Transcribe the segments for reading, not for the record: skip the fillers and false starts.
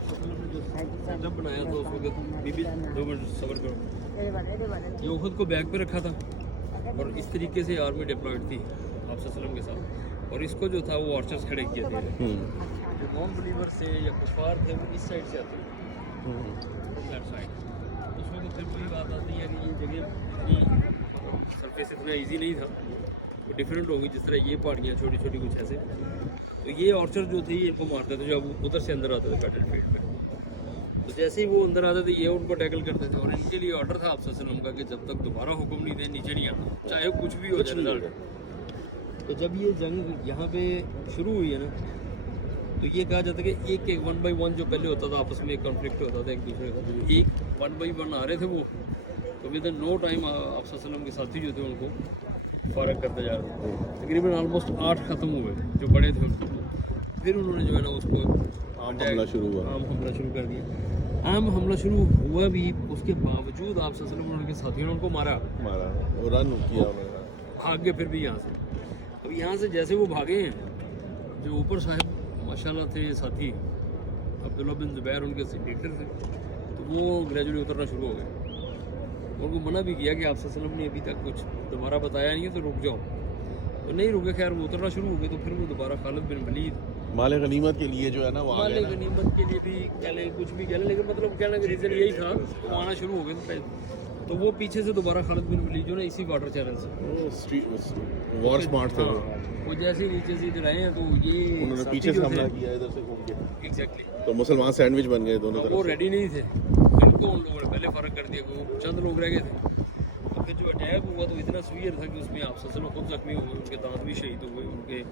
آپ جو جب بنایا تھا اس وقت بی بی 2 منٹ صبر کرو، یہ احد کو بیک پہ رکھا تھا اور اس طریقے سے آرمی ڈپلائڈ تھی آپ صلی اللہ علیہ وسلم کے ساتھ، اور اس کو جو تھا وہ آرچرز کھڑے کیے تھے. جو نان بلیورس تھے یا کفار تھے وہ اس سائڈ سے آتے تھے، دیٹ سائڈ. اس میں تو پھر وہی بات آتی ہے کہ یہ جگہ اتنی سرفیس اتنا ایزی نہیں تھا، وہ ڈفرینٹ ہوگی. جس طرح یہ پہاڑیاں چھوٹی چھوٹی کچھ ایسے، تو یہ آرچر جو تھی ان کو مارتے تھے جب ادھر سے اندر آتے تھے بیٹل فیلڈ پہ. تو جیسے ہی وہ اندر آتے تھے یہ ان کو ٹیکل کرتے تھے، اور ان کے لیے آرڈر تھا آپ صلی اللہ علیہ وسلم کا کہ جب تک دوبارہ حکم نہیں دیں نیچے نہیں آنا، چاہے کچھ بھی ہو جائے رزلٹ. تو جب یہ جنگ یہاں پہ شروع ہوئی ہے نا، تو یہ کہا جاتا ہے کہ ایک 1 بائی 1 جو پہلے ہوتا تھا آپس میں ایک کنفلکٹ ہوتا تھا ایک دوسرے کا، ایک 1 بائی 1 آ رہے تھے وہ، تو ود ان نو ٹائم آپ صلی اللہ علیہ وسلم کے ساتھی جو تھے ان کو فارغ کرتے جا رہے تھے. تقریباً آلموسٹ 8 ختم ہوئے جو بڑے تھے ان کو. پھر انہوں نے جو ہے نا اس کو عام حملہ شروع کر دیا. عام حملہ شروع ہوا بھی، اس کے باوجود آپ صلی اللہ علیہ وسلم ان کے ساتھیوں نے ان کو مارا اور رن کیا، بھاگ گئے پھر بھی یہاں سے. اب یہاں سے جیسے وہ بھاگے ہیں، جو اوپر صاحب ماشاءاللہ تھے ساتھی عبداللہ بن زبیر ان کے لیڈر تھے، تو وہ گریجولی اترنا شروع ہو گئے. ان کو منع بھی کیا کہ آپ صلی اللہ علیہ وسلم نے ابھی تک کچھ دوبارہ بتایا نہیں ہے تو رک جاؤ، تو نہیں رکے. خیر وہ اترنا شروع ہو گئے. تو پھر وہ دوبارہ خالد بن ولید مال غنیمت کے لیے جو ہے نا، وہ مال غنیمت کے لیے بھی کہہ لیں کچھ بھی کہہ لیں، لیکن مطلب کہنے کا ریزن یہی تھا وہ آنا شروع ہو گئے تھے. تو وہ پیچھے سے دوبارہ خالد بن ولید جو نا اسی واٹر چینل سے وار سمارٹ تھے، وہ جیسے نیچے سے ادھر آئے ہیں تو یہ انہوں نے پیچھے سے حملہ کیا ادھر سے گھوم کے. ایگزیکٹلی. تو مسلمان سینڈوچ بن گئے دونوں طرف. وہ ریڈی نہیں تھے ان کو، ان لوگوں نے پہلے فرق کر دیا کہ وہ چند لوگ رہ گئے تھے. تو پھر جو اٹیک ہوا تو اتنا سویئر تھا کہ اس میں آپ صلی اللہ علیہ وسلم خود زخمی ہو گئے، ان کے دانت بھی شہید ہو گئے، ان کے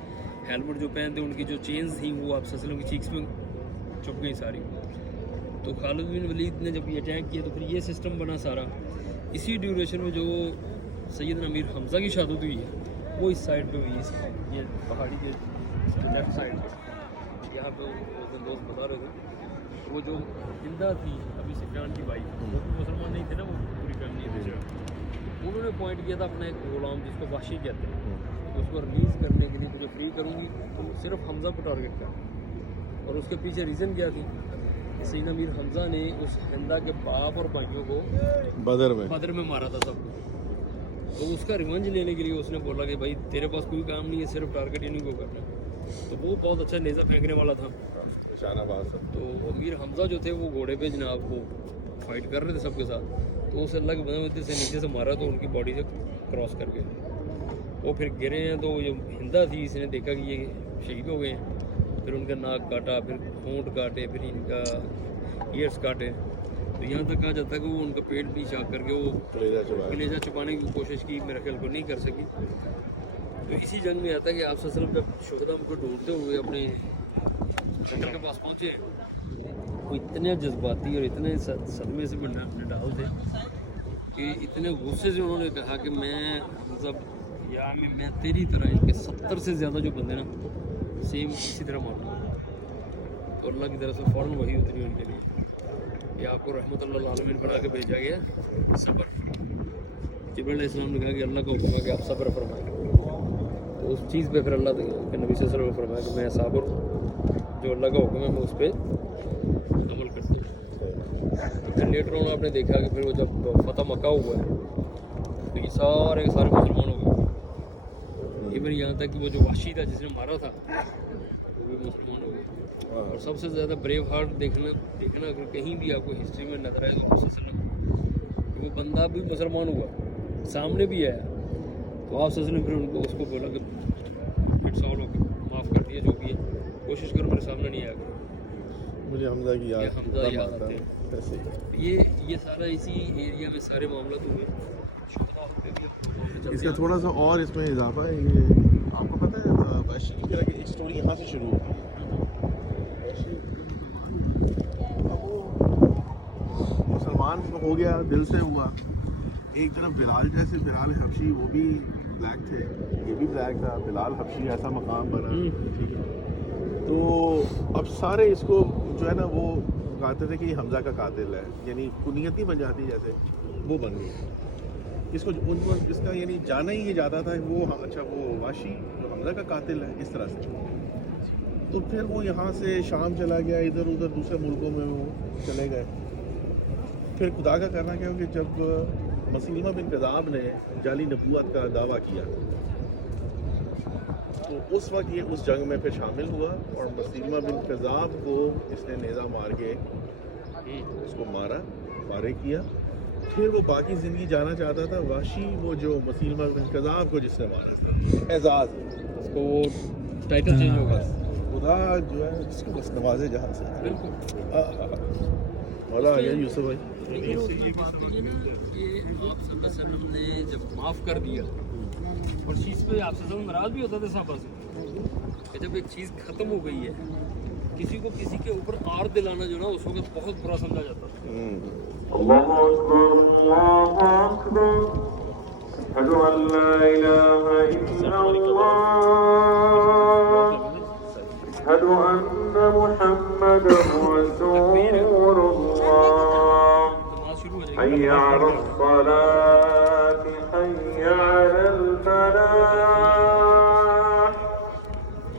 ہیلمٹ جو پہنتے ان کی جو چینز تھیں وہ آپ صلی اللہ علیہ وسلم کی چیکس میں چپ گئی ساری. تو خالد بن ولید نے جب یہ اٹیک کیا تو پھر یہ سسٹم بنا سارا. اسی ڈیوریشن میں جو سیدنا امیر حمزہ کی شہادت ہوئی ہے وہ اس سائڈ پہ ہوئی، یہ پہاڑی کے لیفٹ سائڈ پہ. یہاں پہ دوست بتا رہے تھے وہ جو ہندا تھی ابھی سفیان کی بھائی، وہ بھی مسلمان نہیں تھے نا، وہ پوری فیملی تھی. انہوں نے پوائنٹ کیا تھا اپنا ایک غلام جس کو وحشی کہتے ہیں، اس کو ریلیز کرنے کے لیے تجھے فری کروں گی، تو صرف حمزہ کو ٹارگیٹ کر. اور اس کے پیچھے ریزن کیا تھی کہ سیدنا امیر حمزہ نے اس ہندا کے باپ اور بھائیوں کو بدر میں مارا تھا سب کو. تو اس کا ریونج لینے کے لیے اس نے بولا کہ بھائی تیرے پاس کوئی کام نہیں ہے، صرف ٹارگیٹ انہیں کو کرنا. تو وہ بہت اچھا نیزہ پھینکنے والا تھا. تو امیر حمزہ جو تھے وہ گھوڑے پہ جناب وہ فائٹ کر رہے تھے سب کے ساتھ. تو اس اللہ کے بندے سے نیچے سے مارا تو ان کی باڈی سے کراس کر گئے. وہ پھر گرے ہیں تو جو ہندا تھی اس نے دیکھا کہ یہ شہید ہو گئے ہیں. پھر ان کا ناک کاٹا، پھر ہونٹ کاٹے، پھر ان کا ایئرس کاٹے. تو یہاں تک کہا جاتا ہے کہ وہ ان کا پیٹ بھی چاک کر کے وہ کلیجہ چھپانے کی کوشش کی، میرے خیال کو نہیں کر سکی. تو اسی جنگ میں آتا ہے کہ آپ صلی اللہ علیہ وسلم جب شہداء کو ڈھونڈتے ہوئے اپنے شکر کے پاس پہنچے، وہ اتنے جذباتی اور اتنے صدمے سے نڈال تھے کہ اتنے غصے سے انہوں نے کہا کہ میں مطلب یا میں تیری طرح ان کے 70 سے زیادہ جو بندے نا سیم اسی طرح ماروں. تو اللہ کی طرف سے فوراً وہی اتری ان کے لیے کہ آپ کو رحمت اللہ العالمین بنا کے بھیجا گیا صبر. جبرائیل علیہ السلام نے کہا کہ اللہ کا حکم ہے کہ آپ صبر فرمائیں. تو اس چیز پہ پھر اللہ کے نبی صلی اللہ علیہ وسلم نے فرمایا کہ میں صابر ہوں، جو اللہ کا حکم ہے میں اس پہ عمل کرتا ہوں. پھر لیٹر آن آپ نے دیکھا کہ پھر وہ جب فتح مکہ ہوا ہے تو یہ سارے مسلمان ہو گئے. ایون یہاں تک کہ وہ جو وحشی تھا جس نے مارا تھا وہ بھی مسلمان ہو گئے. اور سب سے زیادہ بریو ہارٹ دیکھنا اگر کہیں بھی آپ کو ہسٹری میں نظر آئے تو آپ صلی اللہ علیہ وسلم کہ وہ بندہ بھی مسلمان ہوا، سامنے بھی آیا. تو آپ صلی اللہ علیہ وسلم پھر ان کو اس کو بولا کہ اٹس آل اوکے، معاف کر دیا جو بھی ہے، کوشش کرو میرے سامنے نہیں آیا کرو. مجھے حمزہ کی یاد آتے ہیں. یہ سارا اسی ایریا میں سارے معاملات ہوئے. اس کا تھوڑا سا اور اس میں اضافہ ہے، یہ آپ کو پتہ ہے وحشی کی طرح کی ایک اسٹوری یہاں سے شروع ہوتی ہے. اب وہ مسلمان ہو گیا، دل سے ہوا. ایک طرف بلال جیسے، بلال حبشی وہ بھی بلیک تھے، یہ بھی بلیک تھا. بلال حبشی ایسا مقام بنا، ٹھیک ہے. تو اب سارے اس کو جو ہے نا وہ کہتے تھے کہ یہ حمزہ کا قاتل ہے، یعنی کنیت نہیں بن جاتی جیسے وہ بن گئی. اس کو اس کا یعنی جانا ہی یہ جاتا تھا وہ اچھا وہ وحشی جو حمزہ کا قاتل ہے اس طرح سے. تو پھر وہ یہاں سے شام چلا گیا, ادھر ادھر دوسرے ملکوں میں وہ چلے گئے. پھر خدا کا کرنا کیا کہ جب مسیلمہ بن کذاب نے جعلی نبوت کا دعویٰ کیا تو اس وقت یہ اس جنگ میں پھر شامل ہوا, اور مسیلمہ بن کذاب کو اس نے نیزہ مار کے اس کو مارا, فارغ کیا. پھر وہ باقی زندگی جانا چاہتا تھا. وحشی وہ جو مسیلمہ بن کذاب کو جس نے مارا تھا, اعزاز اس کو وہ ٹائٹل چینج ہوگا. خدا جو ہے اس کو بس نوازے جہاں سے. بالکل. مولا آ گیا یوسف بھائی. لیکن اس کی بات ہے کہ آپ صلی اللہ علیہ وسلم نے جب معاف کر دیا, اور چیز پہ آپ صلی اللہ علیہ وسلم ناراض بھی ہوتا تھا صحابہ سے کہ جب ایک چیز ختم ہو گئی ہے, کسی کو کسی کے اوپر آر دلانا جو نا اس وقت بہت برا سمجھا جاتا تھا. اللہ اکبر اشہد ان لا الہ الا اللہ اشہد ان محمد رسول اللہ حی علی الصلاة حی علی الفلاح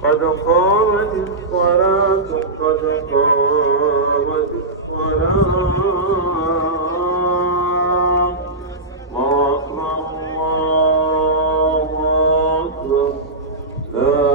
قد قامت الصلاة قد قامت الصلاة الله أكبر لا